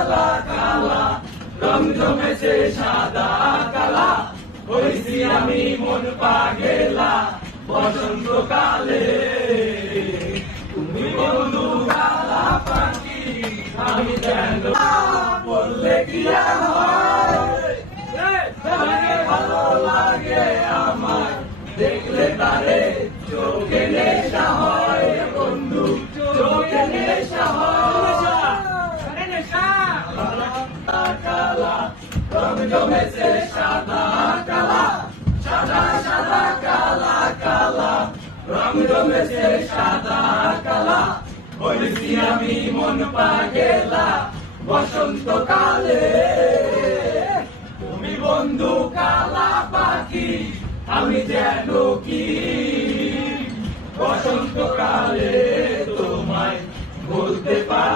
কালা কালা, রং জমেছে সাদা কালা, হইছি আমি মন পাগেলা বসন্তকালে। তুমি বন্ধু কালা পাখি, আমি যেন বললে কি আর হয়, ভালো লাগে আমার দেখলে তারে চোখে নেশা হয়, বন্ধু চোখে নেশা হয়। কালা রং জমেছে সাদা কালা, সাদা সাদা কালা কালা, রং জমেছে সাদা কালা, হইছি আমি মন পাগেলা বসন্তকালে। তুমি বন্ধু কালা পাখি, আমি যেন কি বসন্তকালে তোমায় বলতে পারি।